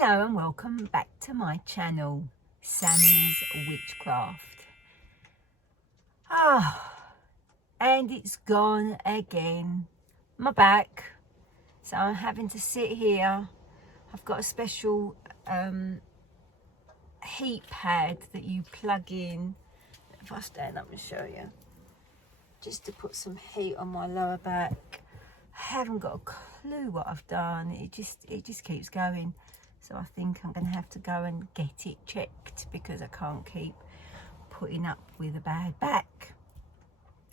Hello and welcome back to my channel, Sammy's WhichCraft. And it's gone again, my back. So I'm having to sit here. I've got a special heat pad that you plug in. If I stand up and show you, just to put some heat on my lower back. I haven't got a clue what I've done. It just keeps going. So I think I'm going to have to go and get it checked because I can't keep putting up with a bad back.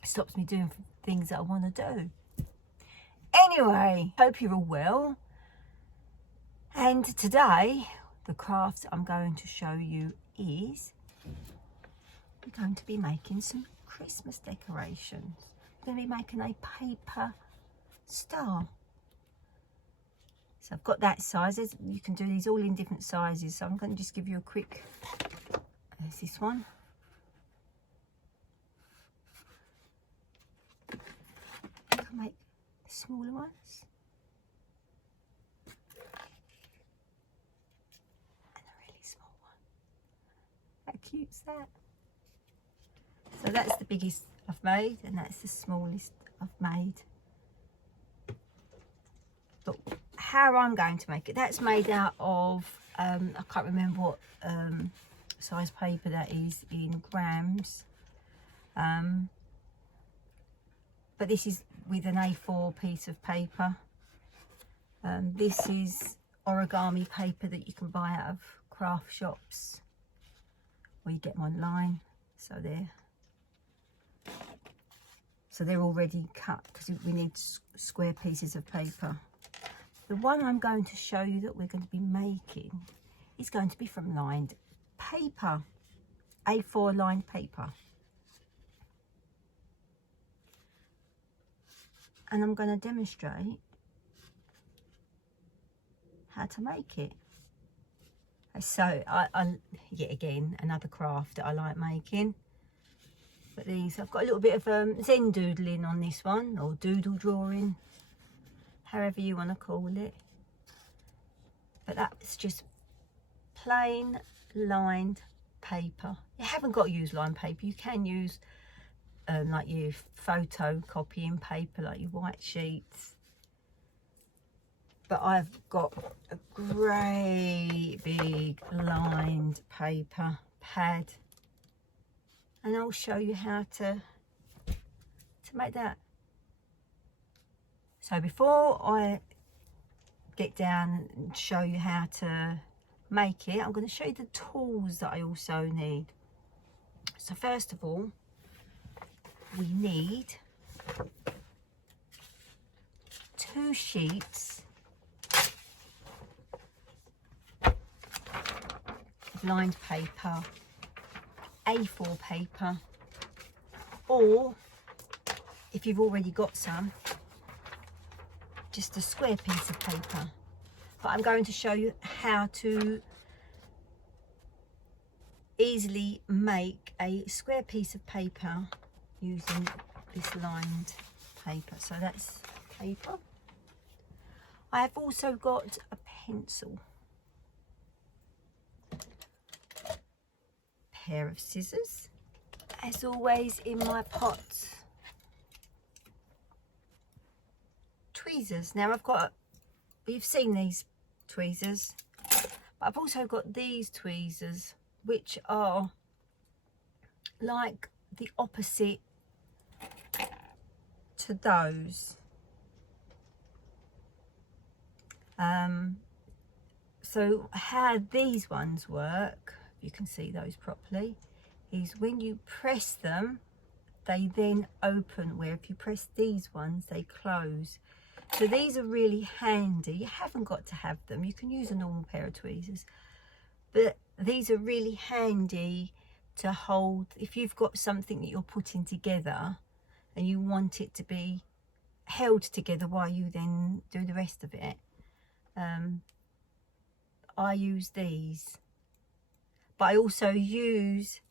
It stops me doing things that I want to do. Anyway, hope you're all well. And today, the craft I'm going to show you is we're going to be making some Christmas decorations. We're going to be making a paper star. So I've got that size. You can do these all in different sizes. So I'm going to just give you a quick, there's this one. I can make smaller ones. And a really small one. How cute's that? So that's the biggest I've made, and that's the smallest I've made. But how I'm going to make it, that's made out of I can't remember what size paper that is in grams, but this is with an A4 piece of paper. This is origami paper that you can buy out of craft shops, or you get them online. So they're already cut because we need square pieces of paper. The one I'm going to show you that we're going to be making is going to be from lined paper, A4 lined paper. And I'm going to demonstrate how to make it. So, yet again, another craft that I like making. But these, I've got a little bit of zen doodling on this one, or doodle drawing, however you want to call it. But that's just plain lined paper. You haven't got to use lined paper. You can use like your photo copying paper, like your white sheets. But I've got a great big lined paper pad, and I'll show you how to make that. So before I get down and show you how to make it, I'm going to show you the tools that I also need. So first of all, we need 2 sheets of lined paper, A4 paper, or if you've already got some, just a square piece of paper. But I'm going to show you how to easily make a square piece of paper using this lined paper. So that's paper. I have also got a pencil, pair of scissors, as always in my pot, tweezers. Now you've seen these tweezers, but I've also got these tweezers, which are like the opposite to those. So how these ones work, if you can see those properly, is when you press them, they then open, where if you press these ones, they close. So these are really handy. You haven't got to have them. You can use a normal pair of tweezers. But these are really handy to hold if you've got something that you're putting together and you want it to be held together while you then do the rest of it. I use these. But I also use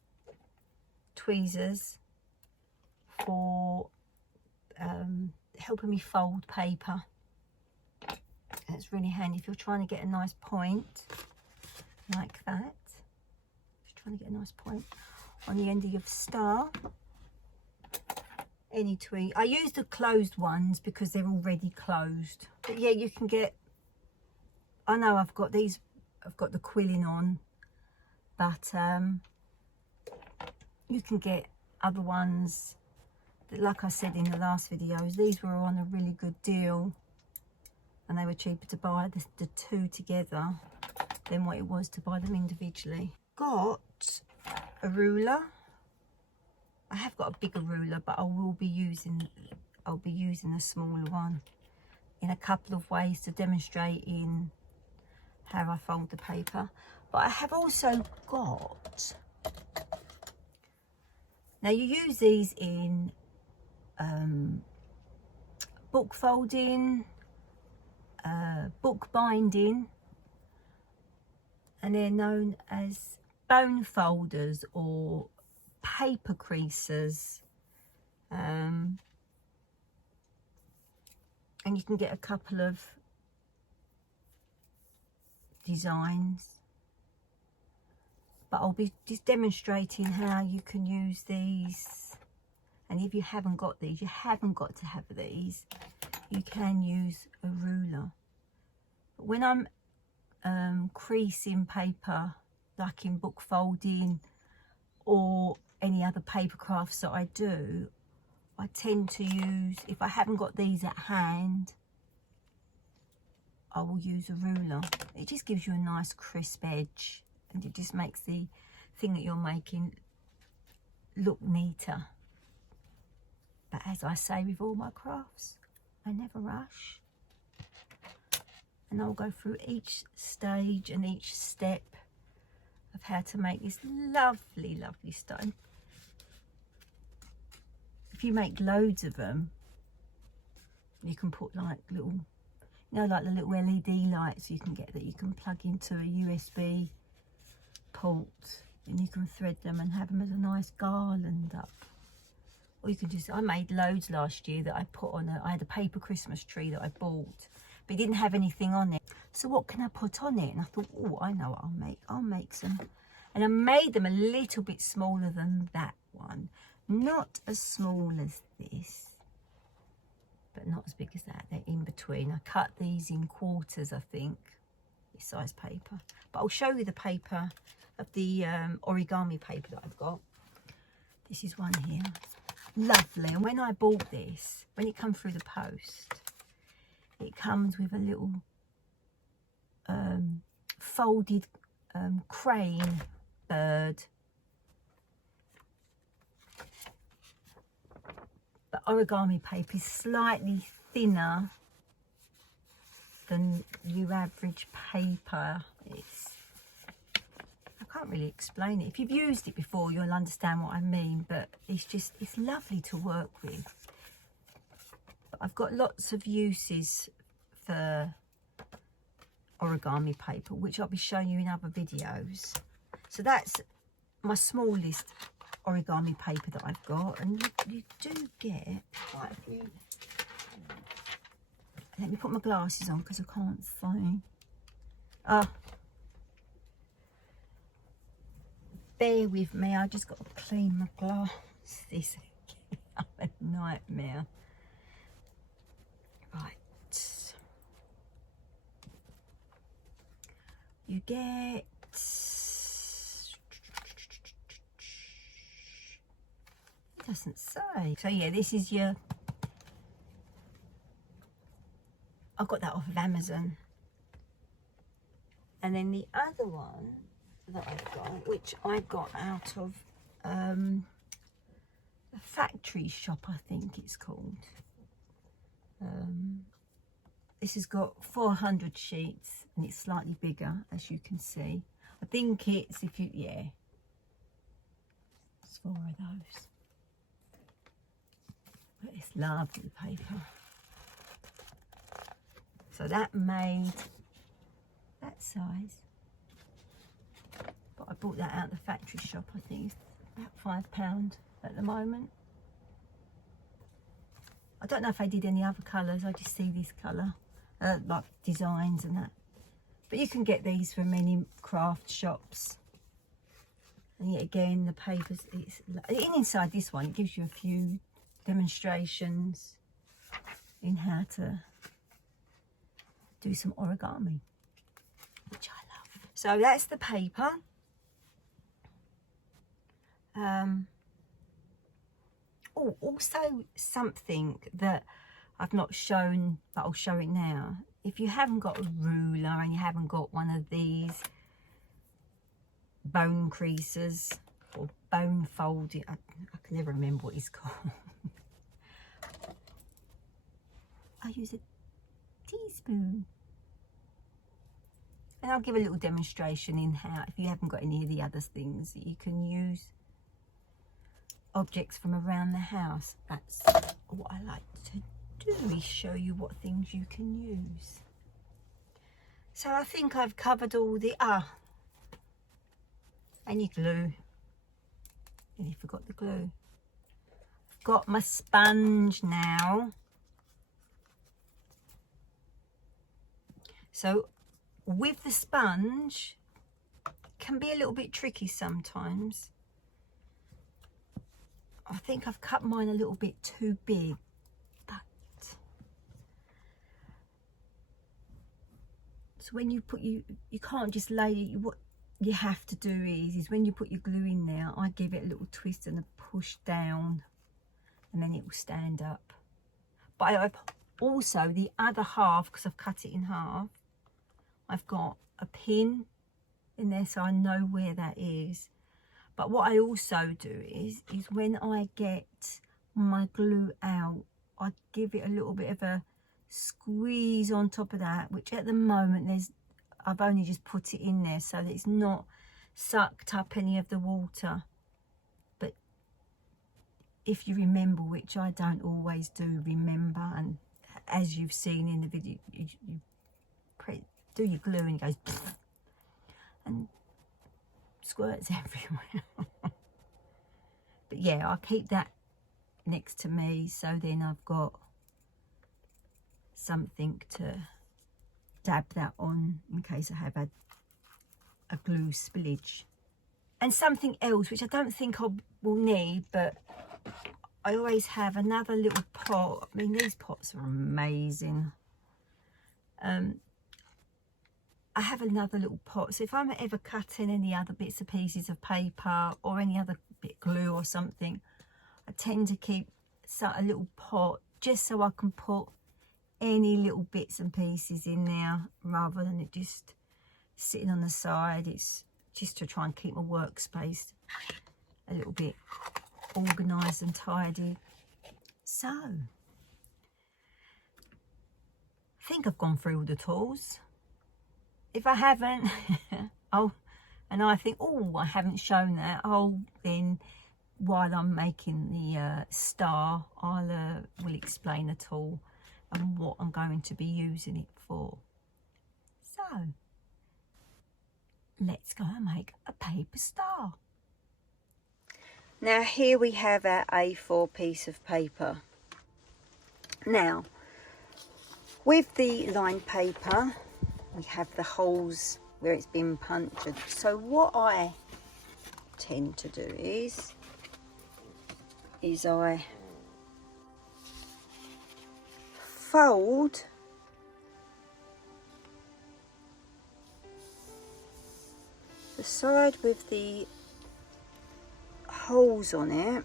tweezers for helping me fold paper. That's really handy if you're trying to get a nice point like that. Just trying to get a nice point on the end of your star. Any tweed. I use the closed ones because they're already closed. But yeah, you can get, I know I've got these, I've got the quilling on, but you can get other ones that, like I said in the last videos, these were on a really good deal and they were cheaper to buy the two together than what it was to buy them individually. Got a ruler. I have got a bigger ruler, but I'll be using a smaller one in a couple of ways to demonstrate in how I fold the paper. But I have also got, now you use these in book folding, book binding, and they're known as bone folders or paper creasers, and you can get a couple of designs, but I'll be just demonstrating how you can use these. And if you haven't got these, you haven't got to have these, you can use a ruler. But when I'm creasing paper, like in book folding or any other paper crafts that I do, I tend to use, if I haven't got these at hand, I will use a ruler. It just gives you a nice crisp edge and it just makes the thing that you're making look neater. But as I say with all my crafts, I never rush. And I'll go through each stage and each step of how to make this lovely, lovely stone. If you make loads of them, you can put like little, you know, like the little LED lights you can get that you can plug into a USB port, and you can thread them and have them as a nice garland up. Or you can just, I made loads last year that I put on I had a paper Christmas tree that I bought, but it didn't have anything on it. So what can I put on it? And I thought, oh, I know what I'll make. I'll make some. And I made them a little bit smaller than that one. Not as small as this, but not as big as that. They're in between. I cut these in quarters, I think, this size paper. But I'll show you the paper of the origami paper that I've got. This is one here. Lovely. And when I bought this, when it comes through the post, it comes with a little folded crane bird. But origami paper is slightly thinner than your average paper. I can't really explain it. If you've used it before, you'll understand what I mean, but it's lovely to work with. But I've got lots of uses for origami paper, which I'll be showing you in other videos. So that's my smallest origami paper that I've got, and you do get quite a few. Let me put my glasses on because I can't see. Bear with me, I just got to clean my glasses. I'm a nightmare. Right. You get, it doesn't say. So yeah, this is your, I got that off of Amazon. And then the other one that I've got, which I got out of a factory shop, I think it's called. This has got 400 sheets and it's slightly bigger, as you can see. I think it's, if you, yeah, it's 4 of those. But it's lovely paper. So that made that size. But I bought that out of the factory shop. I think it's about £5 at the moment. I don't know if I did any other colours. I just see this colour like designs and that. But you can get these from many craft shops. And yet again, the papers, it's inside this one, it gives you a few demonstrations in how to do some origami, which I love. So that's the paper. Oh, also something that I've not shown, but I'll show it now. If you haven't got a ruler and you haven't got one of these bone creasers or bone folding, I can never remember what it's called. I use a teaspoon. And I'll give a little demonstration in how, if you haven't got any of the other things, that you can use objects from around the house. That's what I like to do, is show you what things you can use. So I think I've covered all the, and your glue. And you forgot the glue. I've got my sponge now. So with the sponge, it can be a little bit tricky sometimes. I think I've cut mine a little bit too big, but so when you put you can't just lay it. What you have to do is when you put your glue in there, I give it a little twist and a push down, and then it will stand up. But I've also the other half, because I've cut it in half, I've got a pin in there so I know where that is. But what I also do is when I get my glue out, I give it a little bit of a squeeze on top of that, which at the moment I've only just put it in there so that it's not sucked up any of the water. But if you remember, which I don't always do remember, and as you've seen in the video, you do your glue and it goes and squirts everywhere. But yeah, I'll keep that next to me, so then I've got something to dab that on in case I have a glue spillage. And something else which I don't think I will need, but I always have another little pot. I mean, these pots are amazing. I have another little pot, so if I'm ever cutting any other bits and pieces of paper or any other bit of glue or something, I tend to keep a little pot just so I can put any little bits and pieces in there rather than it just sitting on the side. It's just to try and keep my workspace a little bit organised and tidy. So I think I've gone through all the tools. If I haven't, and I think, oh, I haven't shown that, then while I'm making the star, will explain the tool and what I'm going to be using it for. So let's go and make a paper star. Now here we have our A4 piece of paper. Now with the lined paper, we have the holes where it's been punctured. So what I tend to do is I fold the side with the holes on it.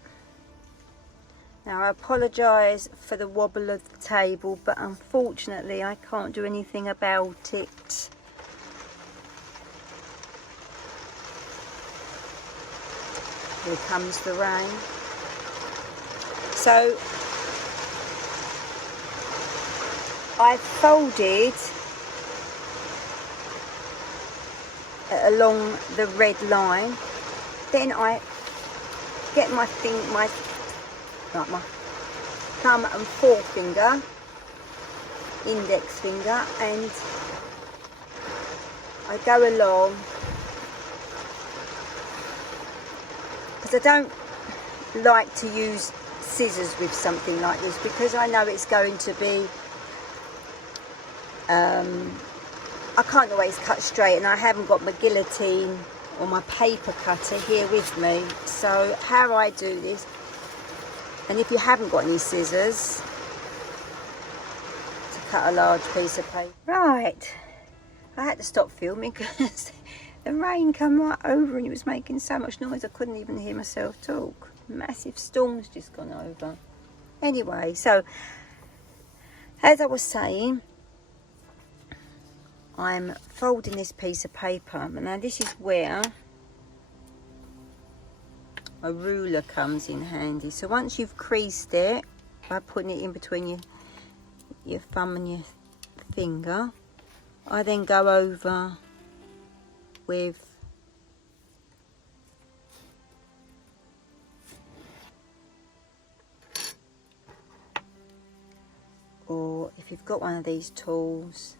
Now I apologise for the wobble of the table, but unfortunately I can't do anything about it. Here comes the rain. So I folded along the red line, then I get my thumb and forefinger, index finger, and I go along, because I don't like to use scissors with something like this, because I know it's going to be I can't always cut straight, and I haven't got my guillotine or my paper cutter here with me. So how I do this, and if you haven't got any scissors to cut a large piece of paper. Right, I had to stop filming because the rain come right over and it was making so much noise I couldn't even hear myself talk. Massive storm's just gone over. Anyway, so as I was saying, I'm folding this piece of paper. Now this is where a ruler comes in handy. So once you've creased it by putting it in between your thumb and your finger, I then go over with or if you've got one of these tools,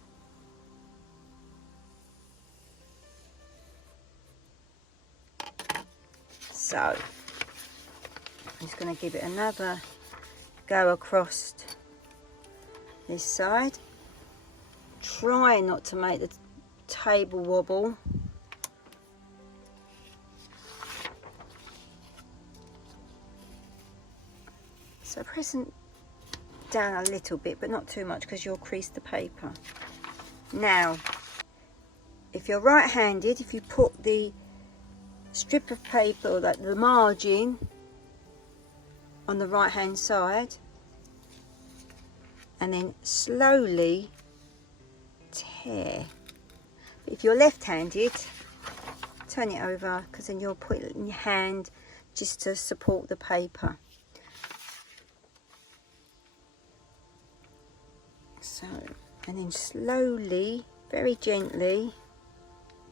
so I'm just going to give it another go across this side. Try not to make the table wobble. So pressing down a little bit, but not too much, because you'll crease the paper. Now, if you're right-handed, if you put the strip of paper, or the margin, on the right-hand side, and then slowly tear. If you're left-handed, turn it over, because then you'll put it in your hand just to support the paper. So, and then slowly, very gently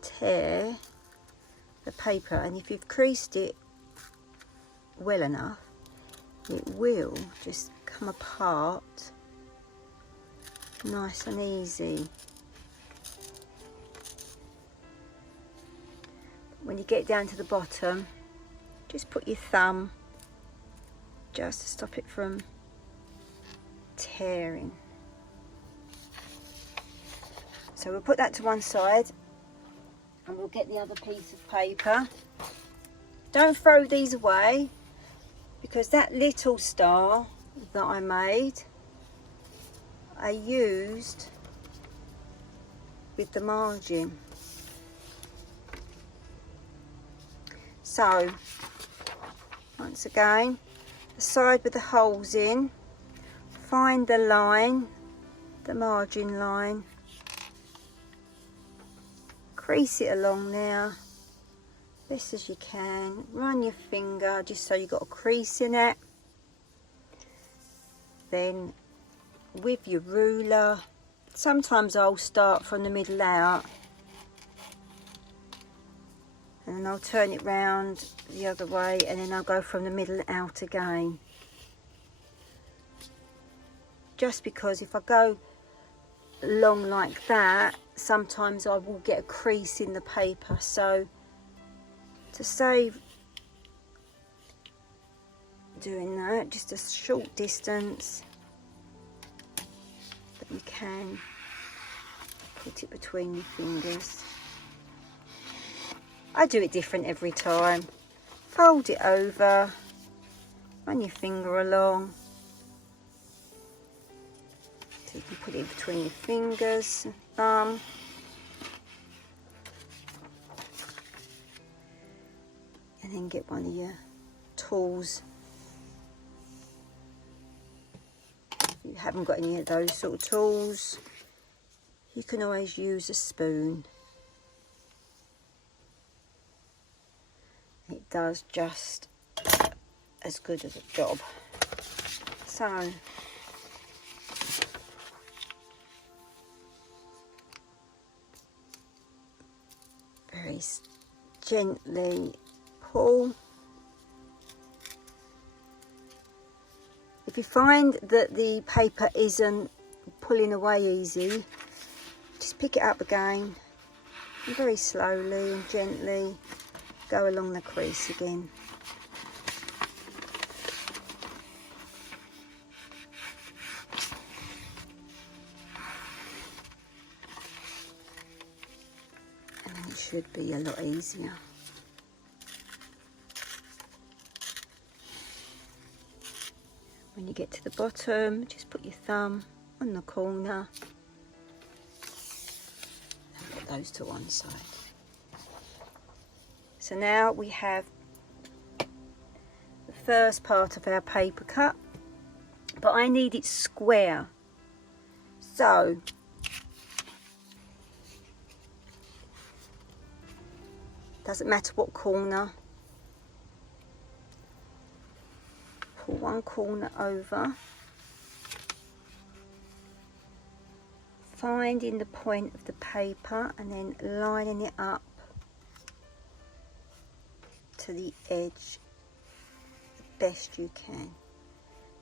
tear the paper, and if you've creased it well enough, it will just come apart nice and easy. When you get down to the bottom, just put your thumb just to stop it from tearing. So we'll put that to one side, and we'll get the other piece of paper. Don't throw these away, because that little star that I made, I used with the margin. So once again, the side with the holes in, find the line, the margin line, crease it along there best as you can, run your finger just so you've got a crease in it. Then with your ruler, sometimes I'll start from the middle out and then I'll turn it round the other way, and then I'll go from the middle out again, just because if I go long like that, sometimes I will get a crease in the paper. So to save doing that, just a short distance, but you can put it between your fingers. I do it different every time. Fold it over, run your finger along, so you can put it between your fingers and thumb. And then get one of your tools. If you haven't got any of those sort of tools, you can always use a spoon. It does just as good as a job. So very gently pull. If you find that the paper isn't pulling away easy, just pick it up again and very slowly and gently go along the crease again. should be a lot easier. When you get to the bottom, just put your thumb on the corner and put those to one side. So now we have the first part of our paper cut, but I need it square. So doesn't matter what corner. Pull one corner over, finding the point of the paper and then lining it up to the edge the best you can.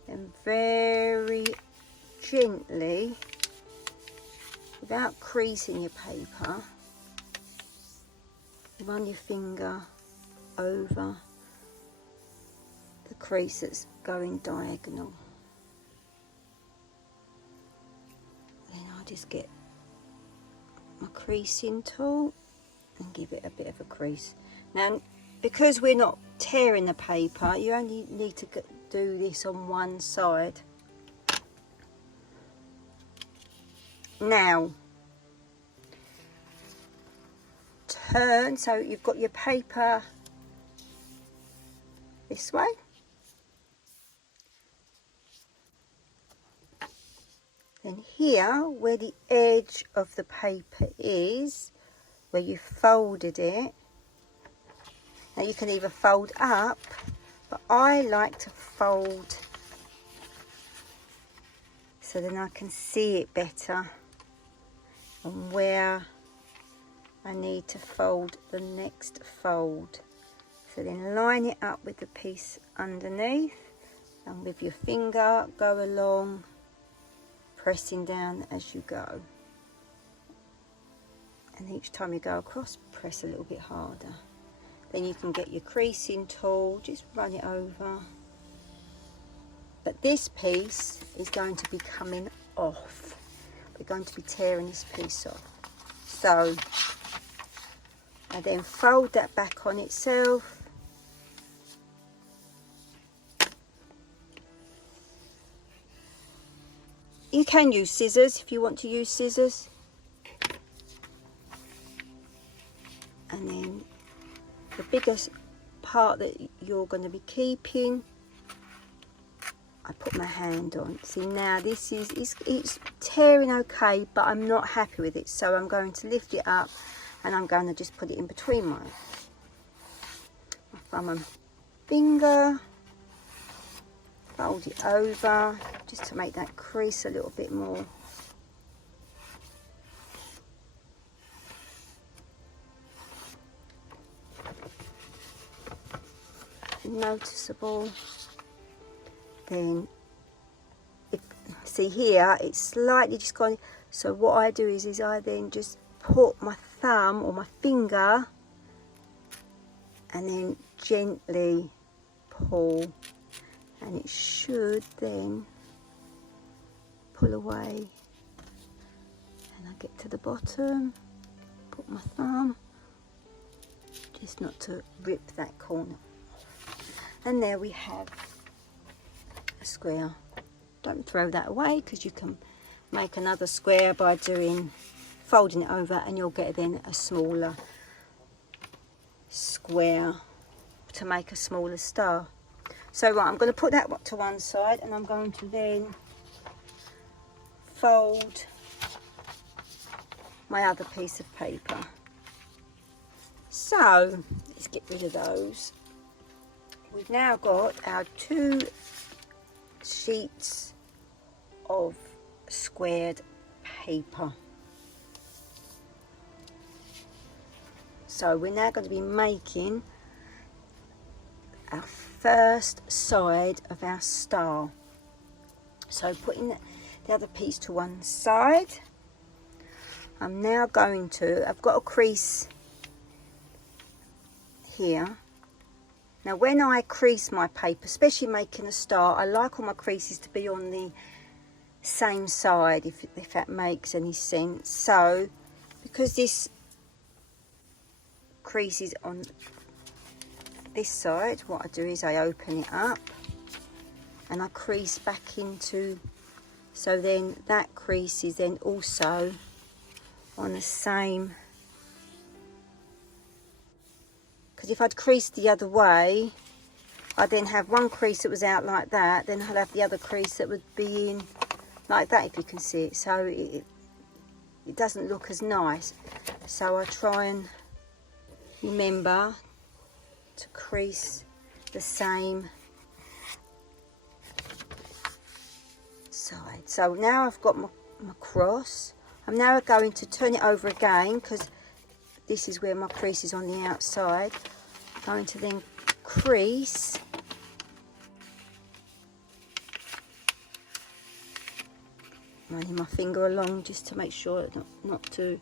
And very gently, without creasing your paper, run your finger over the crease that's going diagonal. Then I'll just get my creasing tool and give it a bit of a crease. Now, because we're not tearing the paper, you only need to do this on one side. Now, turn, so you've got your paper this way. Then here, where the edge of the paper is, where you folded it, now you can either fold up, but I like to fold so then I can see it better and where I need to fold the next fold. So then line it up with the piece underneath, and with your finger go along, pressing down as you go. And each time you go across, press a little bit harder. Then you can get your creasing tool, just run it over. But this piece is going to be coming off. We're going to be tearing this piece off. So I then fold that back on itself. You can use scissors if you want to use scissors. And then the biggest part that you're going to be keeping, I put my hand on. See, now this is, it's tearing okay, but I'm not happy with it. So I'm going to lift it up and I'm going to just put it in between my thumb and finger. Fold it over just to make that crease a little bit more noticeable. Then see here, it's slightly just gone. So what I do is I then just put my thumb or my finger and then gently pull, and it should then pull away. And I get to the bottom, put my thumb, just not to rip that corner off. And there we have a square. Don't throw that away, because you can make another square by folding it over, and you'll get then a smaller square to make a smaller star. So right, I'm going to put that to one side, and I'm going to then fold my other piece of paper. So let's get rid of those. We've now got our 2 sheets of squared paper. So we're now going to be making our first side of our star. So putting the other piece to one side, I'm now going to, I've got a crease here. Now when I crease my paper, especially making a star, I like all my creases to be on the same side, if that makes any sense. So because this creases on this side, what I do is I open it up and I crease back into, so then that crease is then also on the same, because if I'd creased the other way, I'd then have one crease that was out like that, then I'd have the other crease that would be in like that, if you can see it. So it doesn't look as nice. So I try and remember to crease the same side. So now I've got my cross. I'm now going to turn it over again, because this is where my crease is on the outside. I'm going to then crease running my finger along just to make sure not to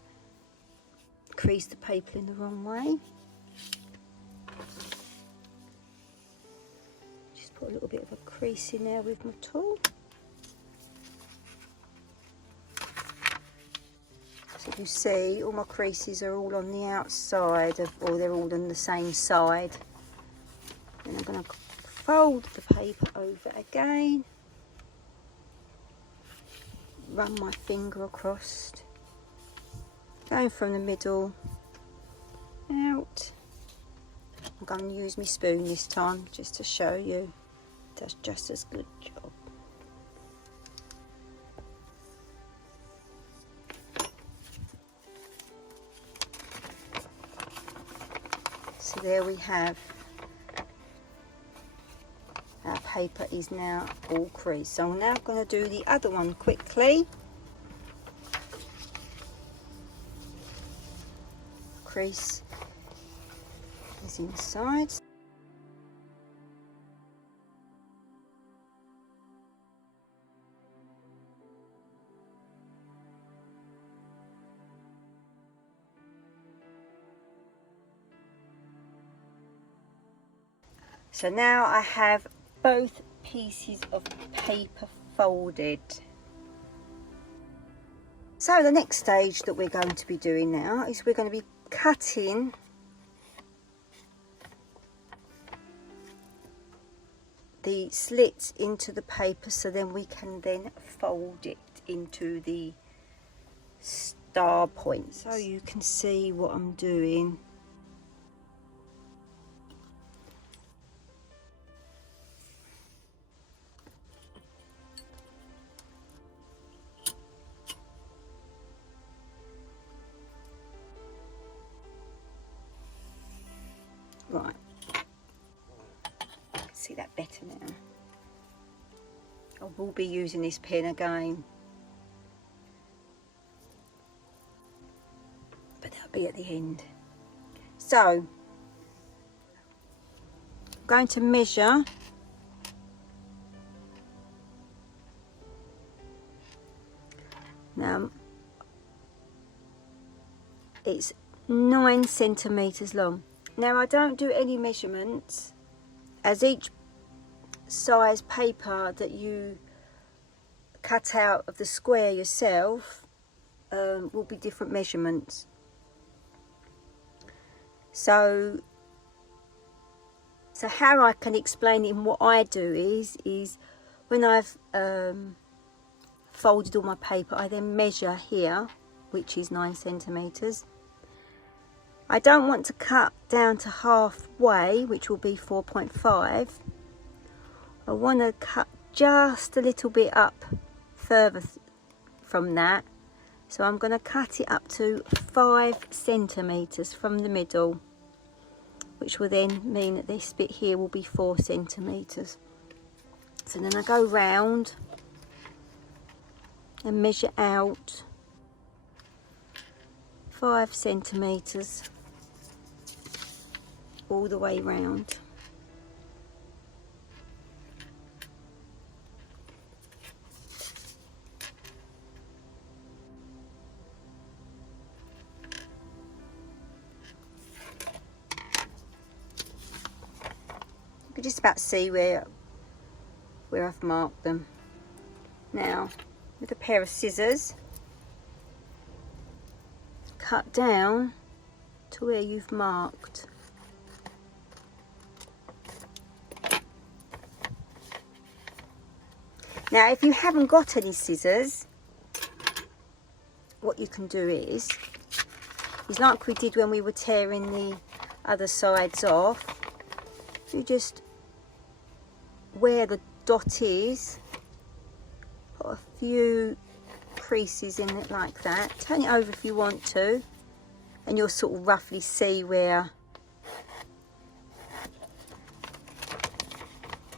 crease the paper in the wrong way. Just put a little bit of a crease in there with my tool. So you see all my creases are all on the outside or they're all on the same side. Then I'm going to fold the paper over again. Run my finger across, going from the middle out. I'm going to use my spoon this time just to show you it does just as good job. So there we have, our paper is now all creased. So I'm now going to do the other one quickly. Crease is inside. So now I have both pieces of paper folded. So the next stage that we're going to be doing now is we're going to be cutting the slits into the paper, so then we can then fold it into the star points. So you can see what I'm doing. Right, see that better now. I will be using this pen again, but that'll be at the end. So I'm going to measure now. It's 9 centimeters long. Now I don't do any measurements, as each size paper that you cut out of the square yourself will be different measurements. So how I can explain it in what I do is when I've folded all my paper, I then measure here, which is 9 centimeters. I don't want to cut down to halfway, which will be 4.5. I want to cut just a little bit up further from that. So I'm going to cut it up to 5 centimeters from the middle, which will then mean that this bit here will be 4 centimeters. So then I go round and measure out 5 centimeters all the way round. You can just about see where I've marked them. Now with a pair of scissors, cut down to where you've marked. Now if you haven't got any scissors, what you can do is like we did when we were tearing the other sides off, you just, where the dot is, put a few creases in it like that, turn it over if you want to, and you'll sort of roughly see where.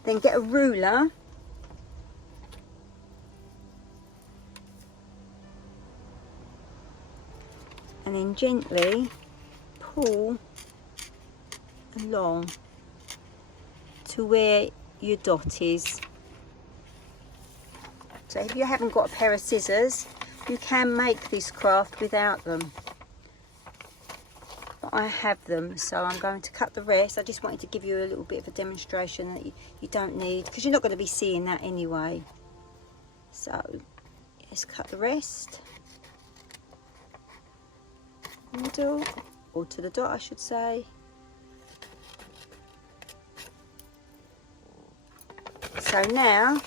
Then get a ruler and then gently pull along to where your dot is. So if you haven't got a pair of scissors, you can make this craft without them. But I have them, so I'm going to cut the rest. I just wanted to give you a little bit of a demonstration that you don't need, because you're not going to be seeing that anyway. So let's cut the rest. Middle, or to the dot I should say. So now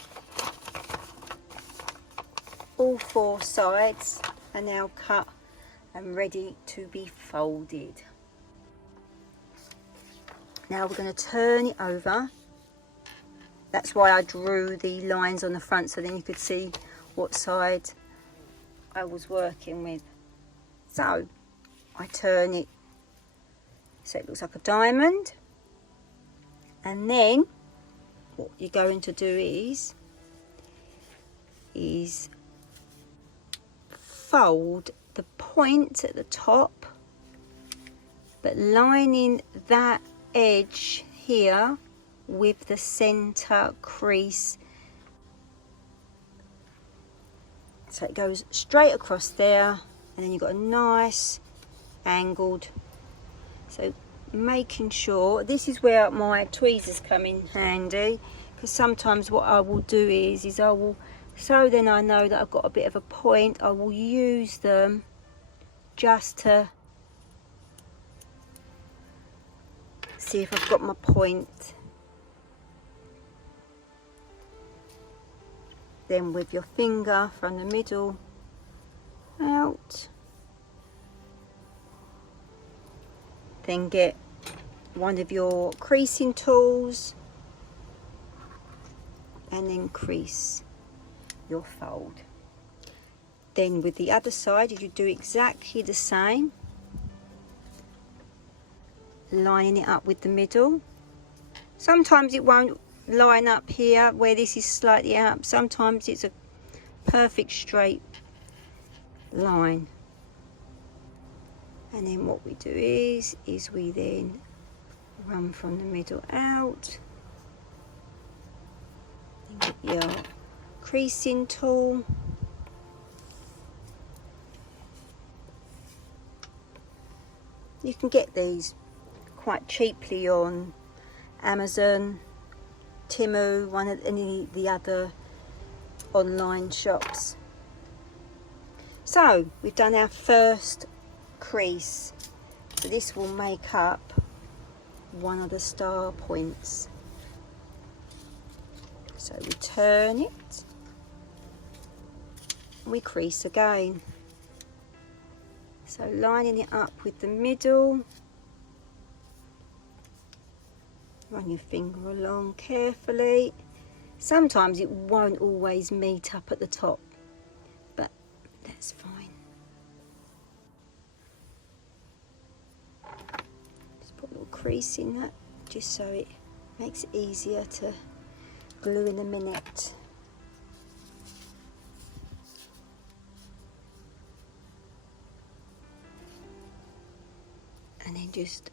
all 4 sides are now cut and ready to be folded. Now we're going to turn it over. That's why I drew the lines on the front, so then you could see what side I was working with. So I turn it so it looks like a diamond, and then what you're going to do is fold the point at the top, but lining that edge here with the center crease, so it goes straight across there, and then you've got a nice angled. So making sure, this is where my tweezers come in handy, because sometimes what I will do is I will, so then I know that I've got a bit of a point, I will use them just to see if I've got my point. Then with your finger from the middle out, then get one of your creasing tools and then crease your fold. Then with the other side you do exactly the same, lining it up with the middle. Sometimes it won't line up here where this is slightly up, sometimes it's a perfect straight line. And then what we do is we then run from the middle out, and get your creasing tool, you can get these quite cheaply on Amazon, Timu, one of any of the other online shops. So we've done our first crease, so this will make up one of the star points. So we turn it, we crease again, so lining it up with the middle, run your finger along carefully. Sometimes it won't always meet up at the top, but that's fine. Crease in that just so it makes it easier to glue in a minute. And then just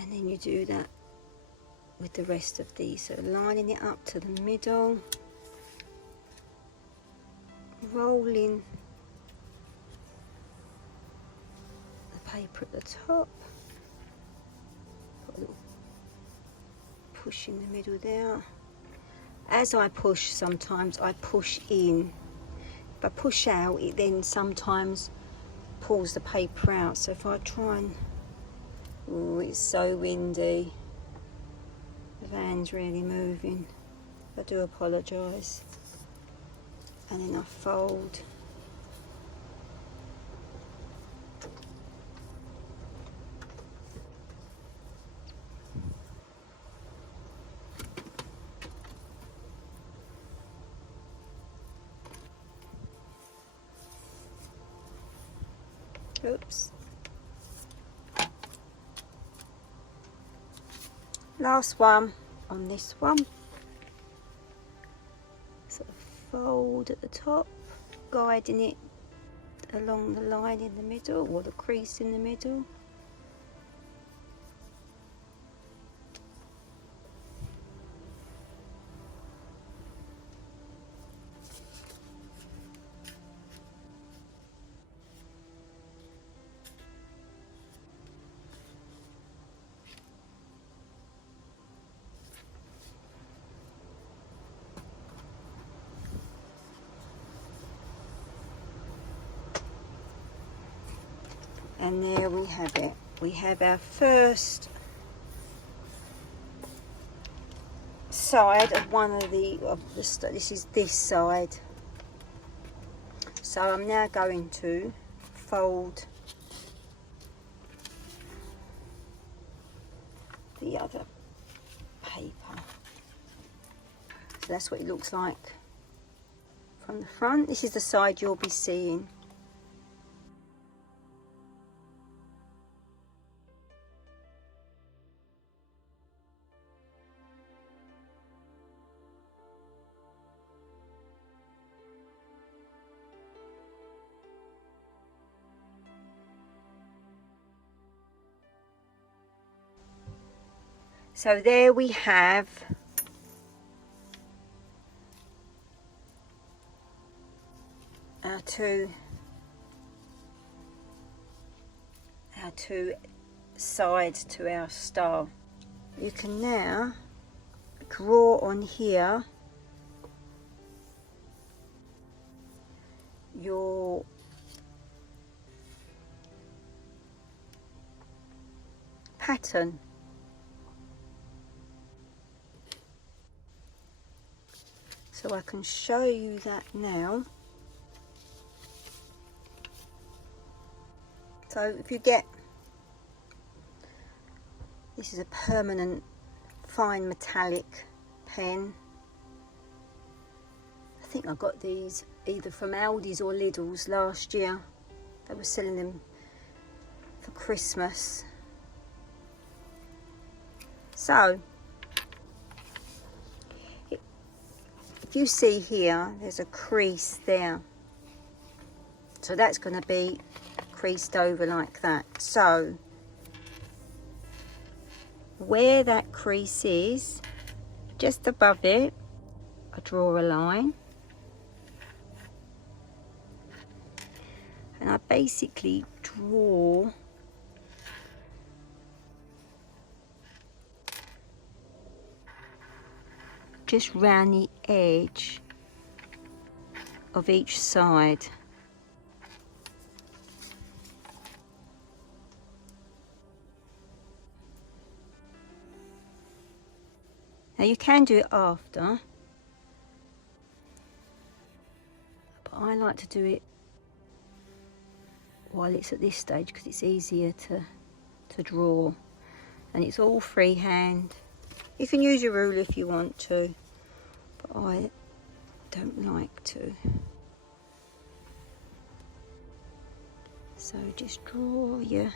and then you do that with the rest of these, so lining it up to the middle, rolling paper at the top. Put a little push in the middle there. As I push, sometimes I push in. If I push out, it then sometimes pulls the paper out. So if I try and, oh, it's so windy. The van's really moving. I do apologise. And then I fold. Oops. Last one on this one. Sort of fold at the top, guiding it along the line in the middle, or the crease in the middle. And there we have it. We have our first side of one of the this is this side. So I'm now going to fold the other paper. So that's what it looks like from the front. This is the side you'll be seeing. So there we have our two sides to our star. You can now draw on here your pattern. So I can show you that now. So if you get, this is a permanent fine metallic pen. I think I got these either from Aldi's or Lidl's last year. They were selling them for Christmas. So if you see here, there's a crease there. So that's going to be creased over like that. So where that crease is, just above it, I draw a line. And I basically draw just round the edge of each side. Now you can do it after, but I like to do it while it's at this stage because it's easier to draw, and it's all freehand. You can use your ruler if you want to, but I don't like to. So just draw your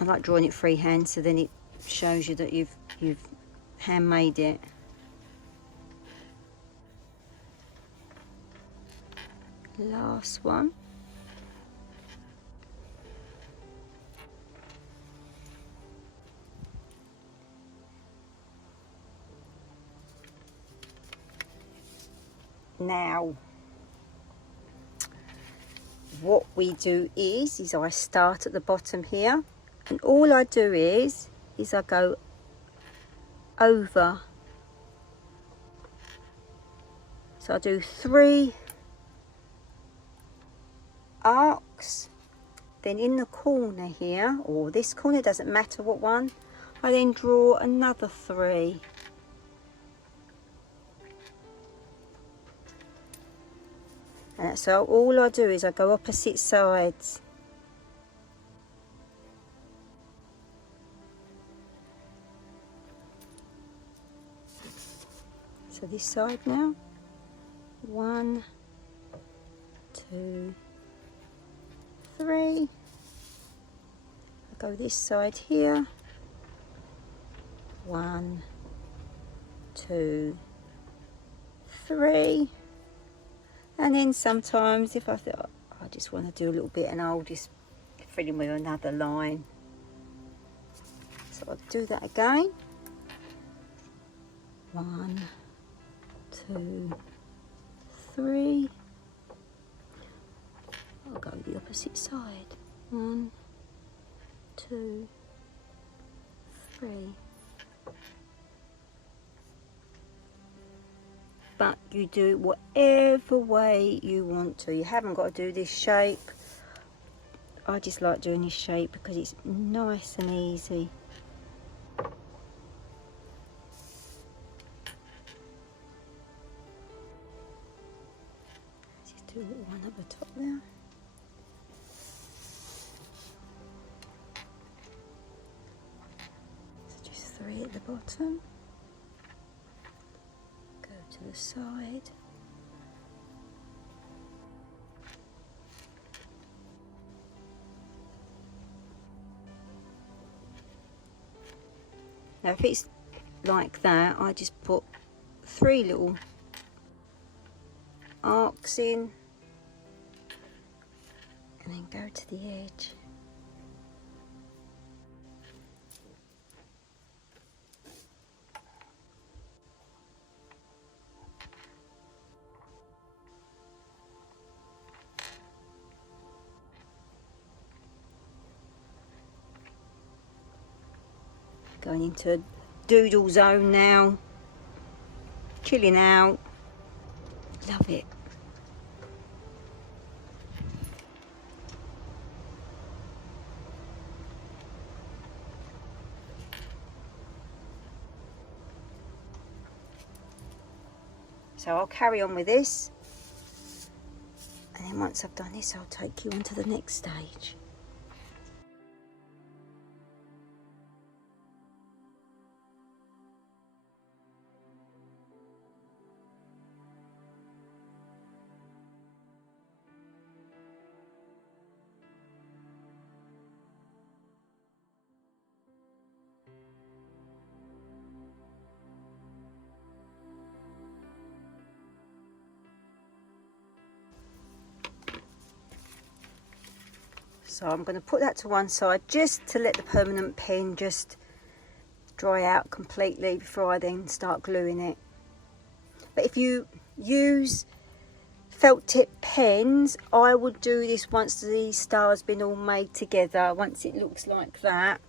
I like drawing it freehand, so then it shows you that you've handmade it. Last one. Now what we do is I start at the bottom here, and all I do is I go over. So I do 3 arcs, then in the corner here, or this corner, doesn't matter what one, I then draw another 3. And so all I do is I go opposite sides. So this side now, 1, 2, 3. I go this side here, 1, 2, 3. And then sometimes if I thought I just want to do a little bit, and I'll just fill in with another line. So I'll do that again. 1, 2, 3. I'll go the opposite side. 1, 2, 3. But you do it whatever way you want to. You haven't got to do this shape. I just like doing this shape because it's nice and easy. Just do one at the top there. So just 3 at the bottom. To the side. Now if it's like that, I just put 3 little arcs in and then go to the edge. Going into a doodle zone now, chilling out, love it. So I'll carry on with this, and then once I've done this I'll take you on to the next stage. So I'm going to put that to one side just to let the permanent pen just dry out completely before I then start gluing it. But if you use felt tip pens, I would do this once the star's been all made together, once it looks like that,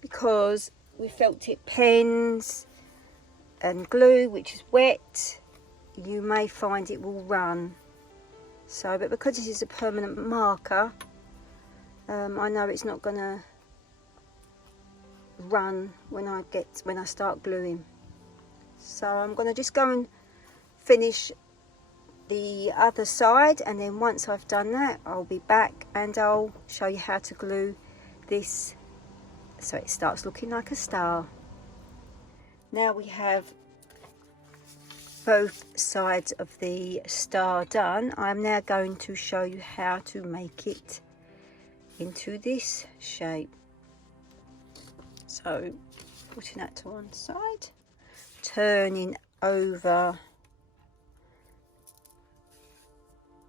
because with felt tip pens and glue which is wet, you may find it will run. So, but because this is a permanent marker, I know it's not going to run when I start gluing. So I'm going to just go and finish the other side, and then once I've done that I'll be back and I'll show you how to glue this so it starts looking like a star. Now we have both sides of the star done. I'm now going to show you how to make it into this shape. So putting that to one side, turning over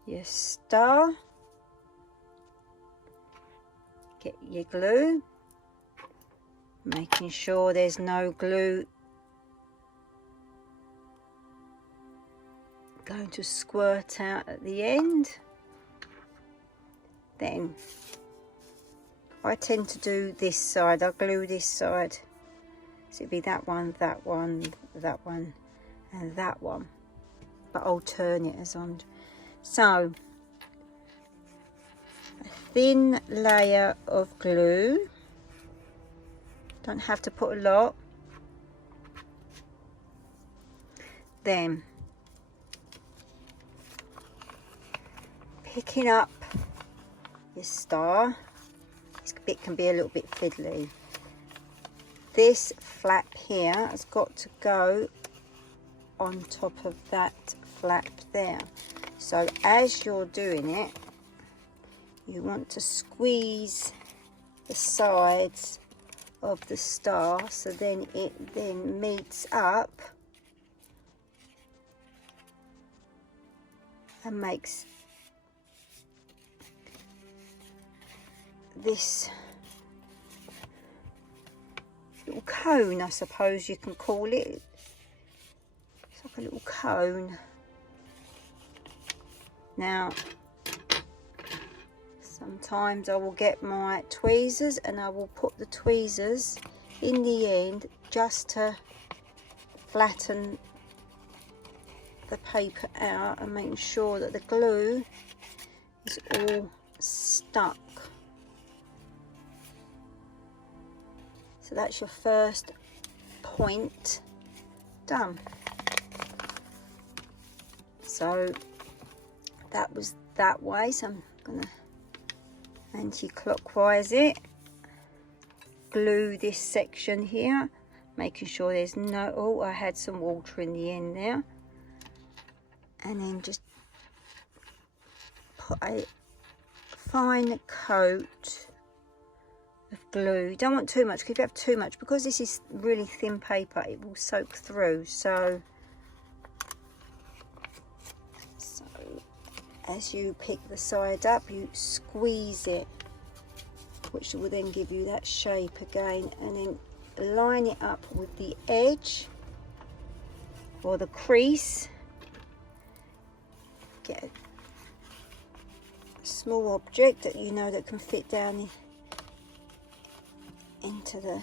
your star, get your glue, making sure there's no glue going to squirt out at the end. Then I tend to do this side. I glue this side, so it'd be that one, that one, that one, and that one, but I'll turn it as on. So a thin layer of glue, don't have to put a lot. Then picking up your star, this bit can be a little bit fiddly. This flap here has got to go on top of that flap there. So as you're doing it, you want to squeeze the sides of the star so then it then meets up and makes this little cone, I suppose you can call it. It's like a little cone. Now sometimes I will get my tweezers and I will put the tweezers in the end just to flatten the paper out and making sure that the glue is all stuck. So that's your first point done. So that was that way, so I'm gonna anti-clockwise it, glue this section here, making sure there's no, oh, I had some water in the end there, and then just put a fine coat of glue. You don't want too much, because if you have too much, because this is really thin paper, it will soak through. So as you pick the side up, you squeeze it, which will then give you that shape again, and then line it up with the edge or the crease. Get a small object that you know that can fit down into the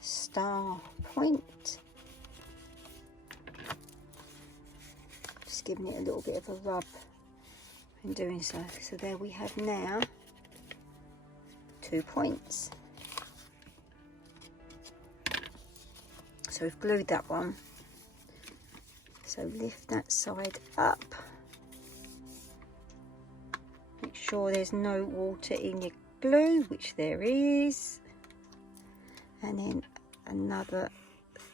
star point. Just giving it a little bit of a rub in doing so. So there we have now 2 points. So we've glued that one. So lift that side up. Make sure there's no water in your glue, which there is. And then another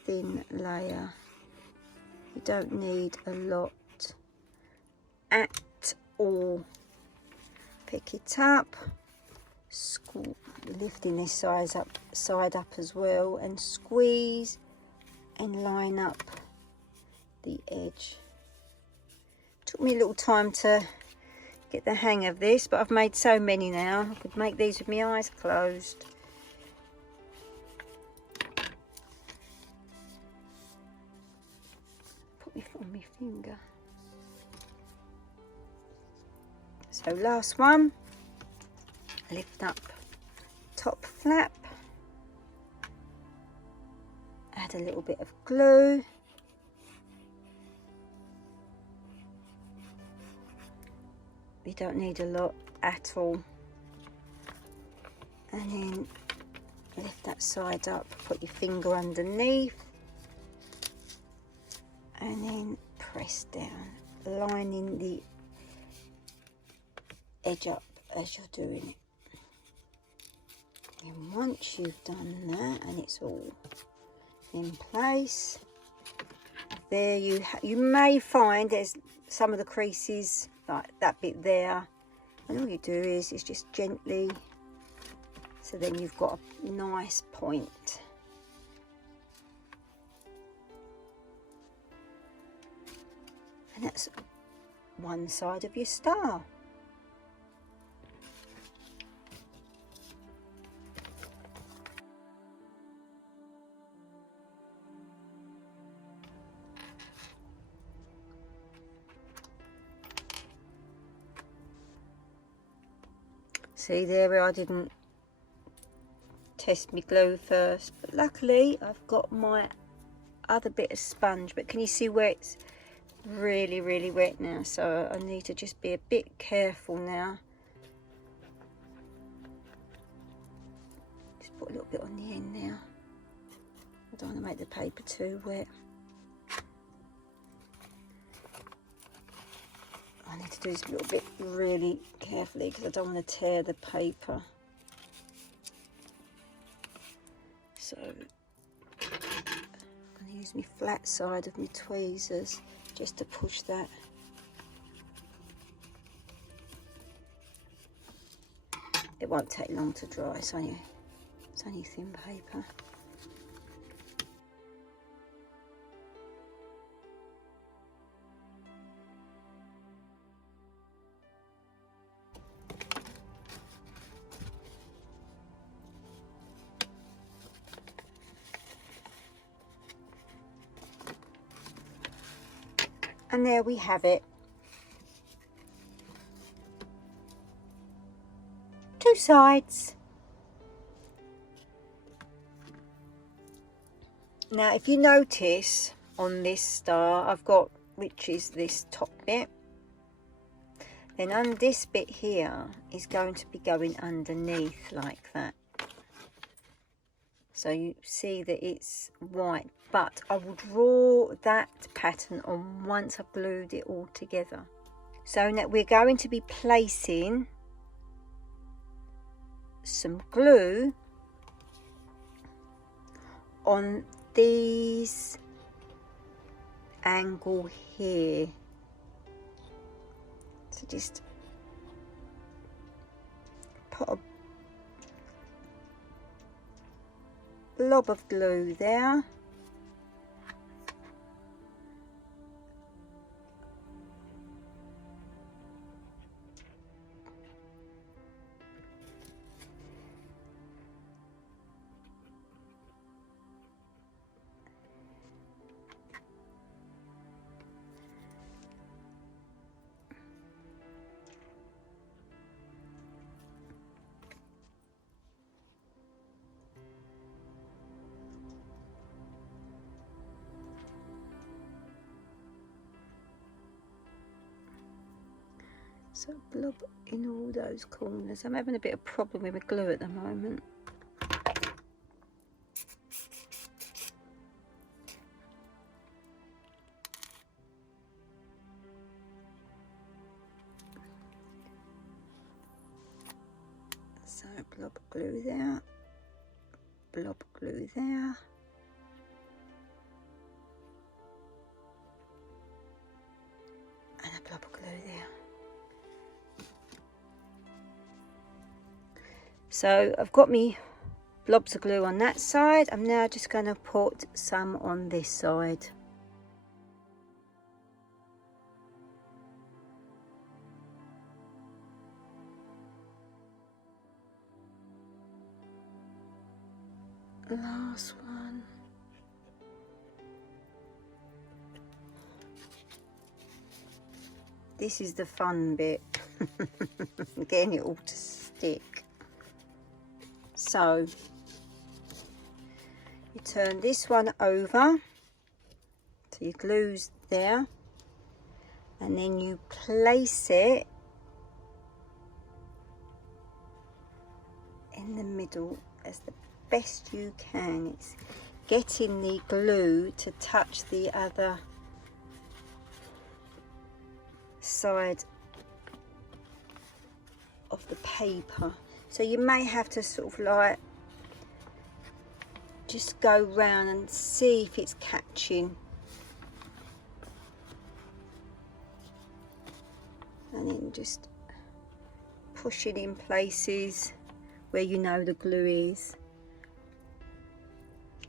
thin layer. You don't need a lot at all. Pick it up, lifting this side up as well, and squeeze and line up the edge. Took me a little time to get the hang of this, but I've made so many now. I could make these with my eyes closed. Put it on my finger. So last one, lift up top flap, add a little bit of glue, you don't need a lot at all, and then lift that side up, put your finger underneath, and then press down, lining the edge up as you're doing it. And once you've done that and it's all in place, there you may find there's some of the creases, like that bit there, and all you do is just gently, so then you've got a nice point. And that's one side of your star. See there where I didn't test my glue first, but luckily I've got my other bit of sponge. But can you see where it's really wet now? So I need to just be a bit careful now. Just put a little bit on the end now. I don't want to make the paper too wet. I need to do this a little bit really carefully because I don't want to tear the paper. So I'm going to use my flat side of my tweezers just to push that. It won't take long to dry, it's only thin paper. And there we have it. 2 sides. Now if you notice on this star I've got, which is this top bit, then on this bit here is going to be going underneath like that. So you see that it's white, but I will draw that pattern on once I've glued it all together. So now we're going to be placing some glue on these angle here. So just put a blob of glue there. So blob in all those corners. I'm having a bit of problem with my glue at the moment. So blob glue there, blob glue there. And a blob glue there. So I've got me blobs of glue on that side. I'm now just going to put some on this side. Last one. This is the fun bit, getting it all to stick. So you turn this one over, so your glue's there, and then you place it in the middle as the best you can. It's getting the glue to touch the other side of the paper. So you may have to sort of like just go round and see if it's catching, and then just push it in places where you know the glue is,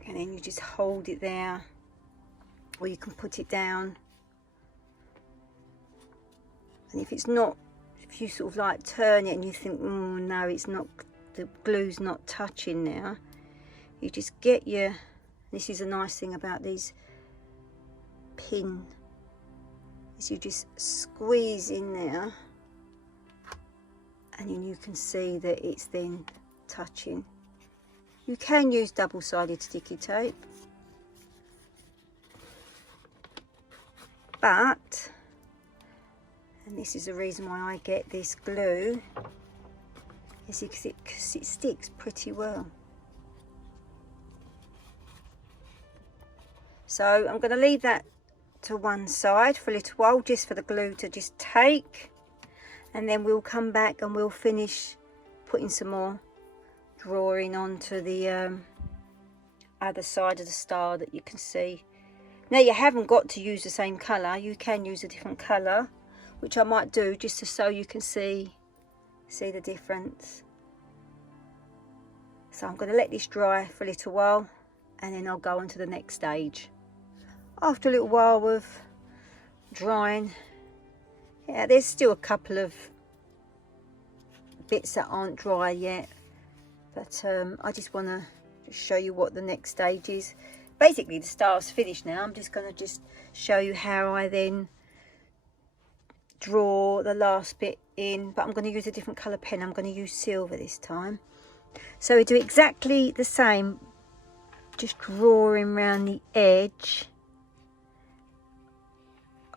and then you just hold it there, or you can put it down. And if it's not, if you sort of like turn it and you think, oh no, it's not, the glue's not touching now, you just get your, this is a nice thing about these pin, is you just squeeze in there and then you can see that it's then touching. You can use double-sided sticky tape, but, and this is the reason why I get this glue, is because it sticks pretty well. So I'm going to leave that to one side for a little while, just for the glue to just take, and then we'll come back and we'll finish putting some more drawing onto the other side of the star that you can see. Now, you haven't got to use the same colour, you can use a different colour, which I might do just so you can see the difference. So I'm going to let this dry for a little while, and then I'll go on to the next stage. After a little while of drying, yeah, there's still a couple of bits that aren't dry yet, but I just want to show you what the next stage is. Basically, the star's finished now. I'm just going to show you how I then draw the last bit in, but I'm going to use a different colour pen. I'm going to use silver this time. So we do exactly the same, just drawing around the edge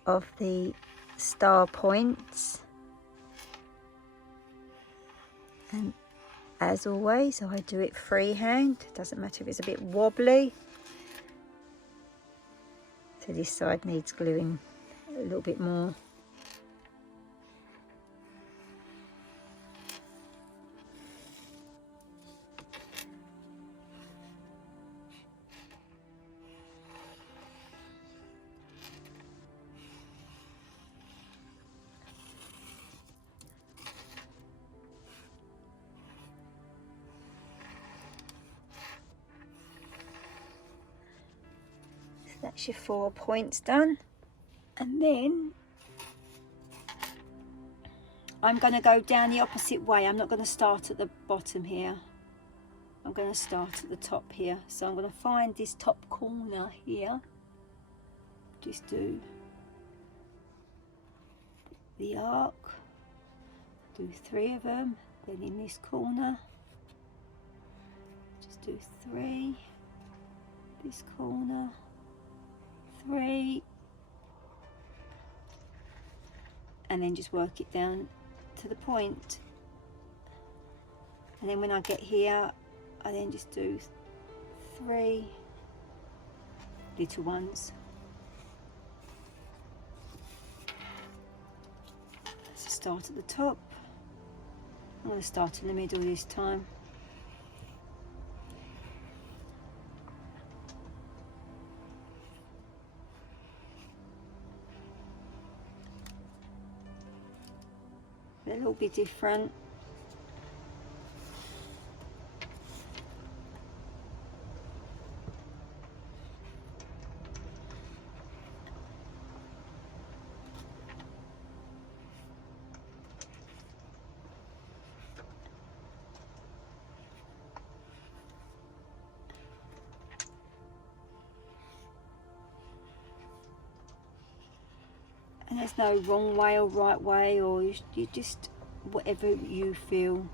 of the star points, and as always I do it freehand. Doesn't matter if it's a bit wobbly. So this side needs gluing a little bit more. That's your 4 points done, and then I'm going to go down the opposite way. I'm not going to start at the bottom here, I'm going to start at the top here. So I'm going to find this top corner here, just do the arc, do 3 of them, then in this corner just do 3, this corner 3, and then just work it down to the point. And then when I get here, I then just do 3 little ones. So start at the top. I'm going to start in the middle this time. They'll all be different. And there's no wrong way or right way, or you just whatever you feel.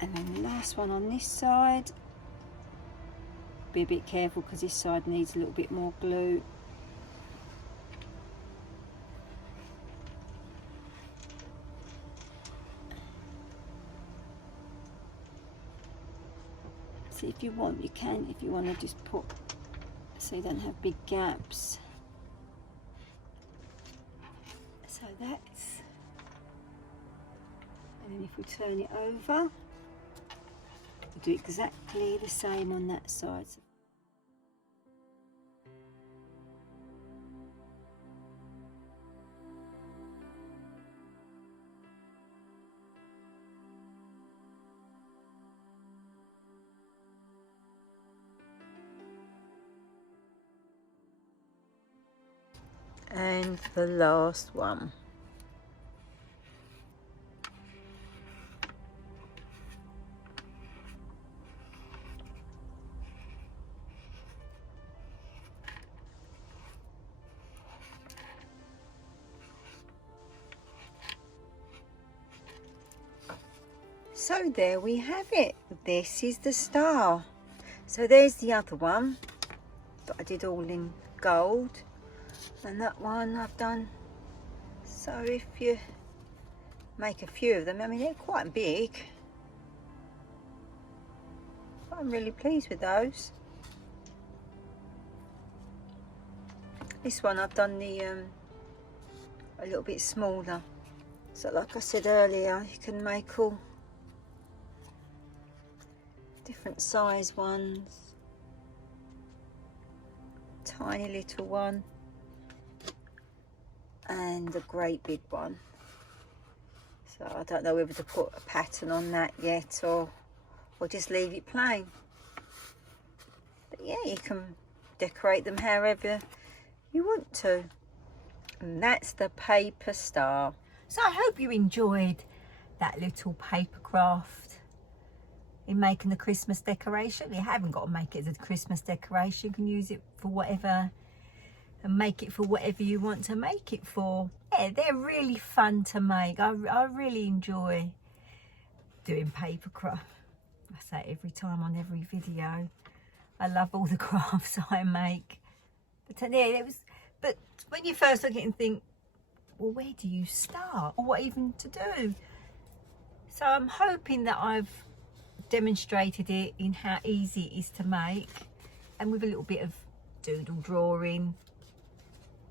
And then the last one on this side, be a bit careful because this side needs a little bit more glue. So if you want, you can, if you want to just put, so you don't have big gaps. So that's, and then if we turn it over, we'll do exactly the same on that side. And the last one. So there we have it. This is the star. So there's the other one that I did all in gold, and that one I've done. So if you make a few of them, I mean, they're quite big. I'm really pleased with those. This one I've done the a little bit smaller. So like I said earlier, you can make all different size ones. Tiny little one and a great big one. So I don't know whether to put a pattern on that yet or just leave it plain. But yeah, you can decorate them however you want to. And that's the paper star. So I hope you enjoyed that little paper craft in making the Christmas decoration. You haven't got to make it as a Christmas decoration. You can use it for whatever and make it for whatever you want to make it for. Yeah, they're really fun to make. I really enjoy doing paper craft. I say it every time on every video. I love all the crafts I make. But yeah, but when you first look at it and think, well, where do you start? Or what even to do? So I'm hoping that I've demonstrated it in how easy it is to make, and with a little bit of doodle drawing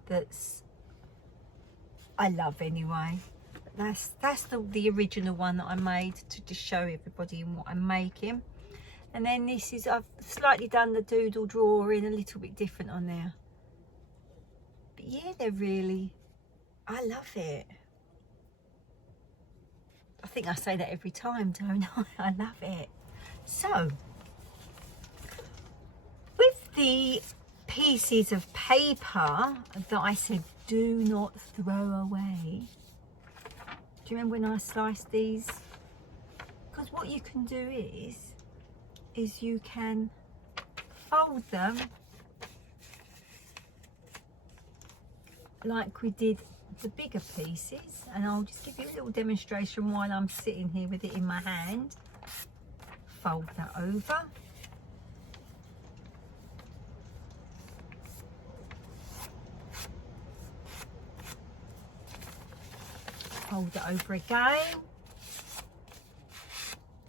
that's I love anyway. That's the original one that I made to just show everybody what I'm making. And then this is, I've slightly done the doodle drawing a little bit different on there. But yeah, they're really, I love it. I think I say that every time, don't I? I love it. So, with the pieces of paper that I said do not throw away, do you remember when I sliced these? Because what you can do is you can fold them like we did the bigger pieces, and I'll just give you a little demonstration while I'm sitting here with it in my hand. Fold that over. Fold it over again.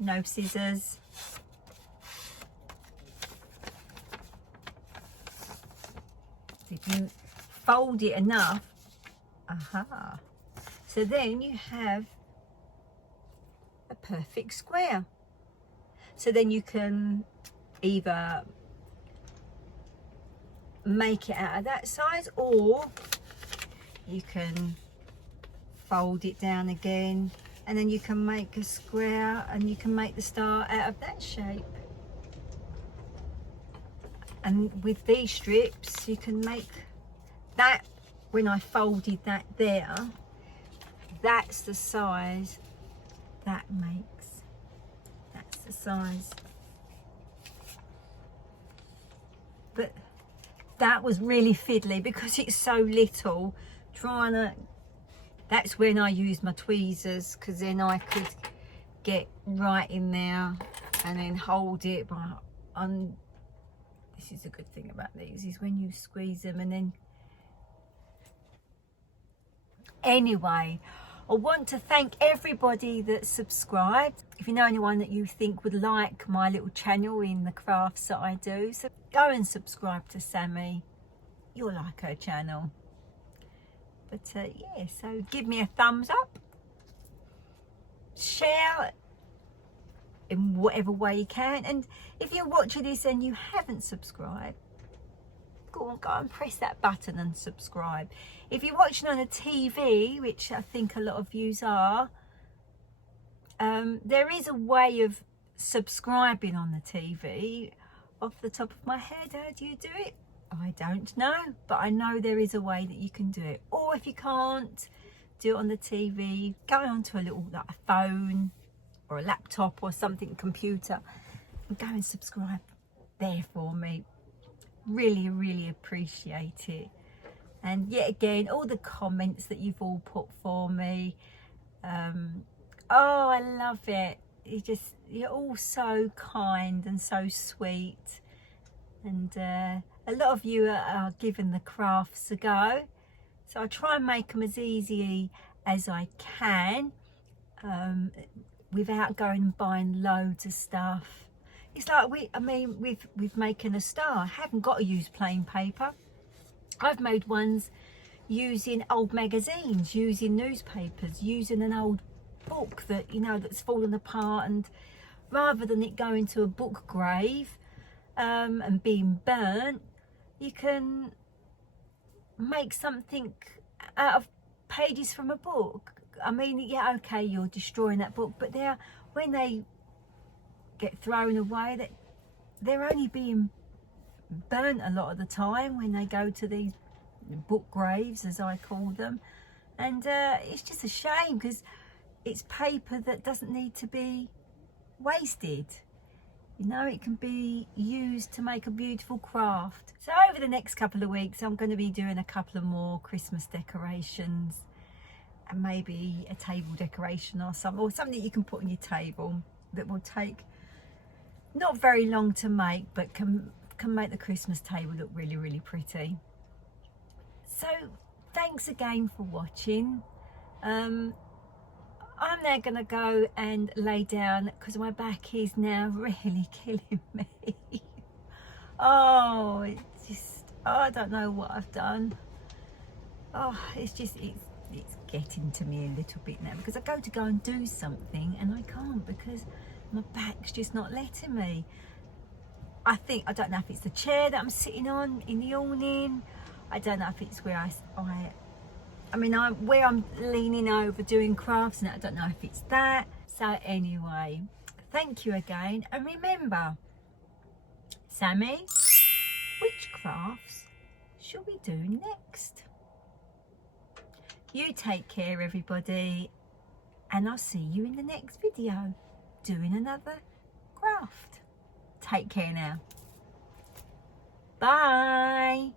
No scissors. If you fold it enough, aha, so then you have a perfect square. So then you can either make it out of that size, or you can fold it down again, and then you can make a square, and you can make the star out of that shape. And with these strips you can make that. When I folded that there, that's the size that makes. That's the size. But that was really fiddly because it's so little. Trying to, that's when I used my tweezers, because then I could get right in there and then hold it by this is a good thing about these, is when you squeeze them and then. Anyway, I want to thank everybody that subscribed. If you know anyone that you think would like my little channel in the crafts that I do, so go and subscribe to Sammy. You'll like her channel. But yeah, so give me a thumbs up, share in whatever way you can, and if you're watching this and you haven't subscribed, go and press that button and subscribe. If you're watching on a TV, which I think a lot of yous are, there is a way of subscribing on the TV. Off the top of my head, how do you do it? I don't know, but I know there is a way that you can do it. Or if you can't do it on the TV, go onto a little, like a phone or a laptop or something, computer, and go and subscribe there for me. Really appreciate it. And yet again, all the comments that you've all put for me, oh, I love it. you're all so kind and so sweet, and a lot of you are giving the crafts a go, so I try and make them as easy as I can, without going and buying loads of stuff. It's like with making a star, I haven't got to use plain paper. I've made ones using old magazines, using newspapers, using an old book that, that's fallen apart, and rather than it going to a book grave and being burnt, you can make something out of pages from a book. I mean, yeah, okay, you're destroying that book, but when they get thrown away, they're only being burnt a lot of the time when they go to these book graves, as I call them, and it's just a shame, because it's paper that doesn't need to be wasted. It can be used to make a beautiful craft. So over the next couple of weeks, I'm going to be doing a couple of more Christmas decorations, and maybe a table decoration or something that you can put on your table that will take not very long to make, but can make the Christmas table look really, really pretty. So thanks again for watching. I'm now going to go and lay down because my back is now really killing me. Oh, I don't know what I've done. Oh, it's getting to me a little bit now, because I go and do something and I can't, because my back's just not letting me. I don't know if it's the chair that I'm sitting on in the awning. I don't know if it's where where I'm leaning over doing crafts, and I don't know if it's that. So anyway, thank you again, and remember, Sammy, which crafts shall we do next? You take care, everybody, and I'll see you in the next video doing another craft. Take care now. Bye.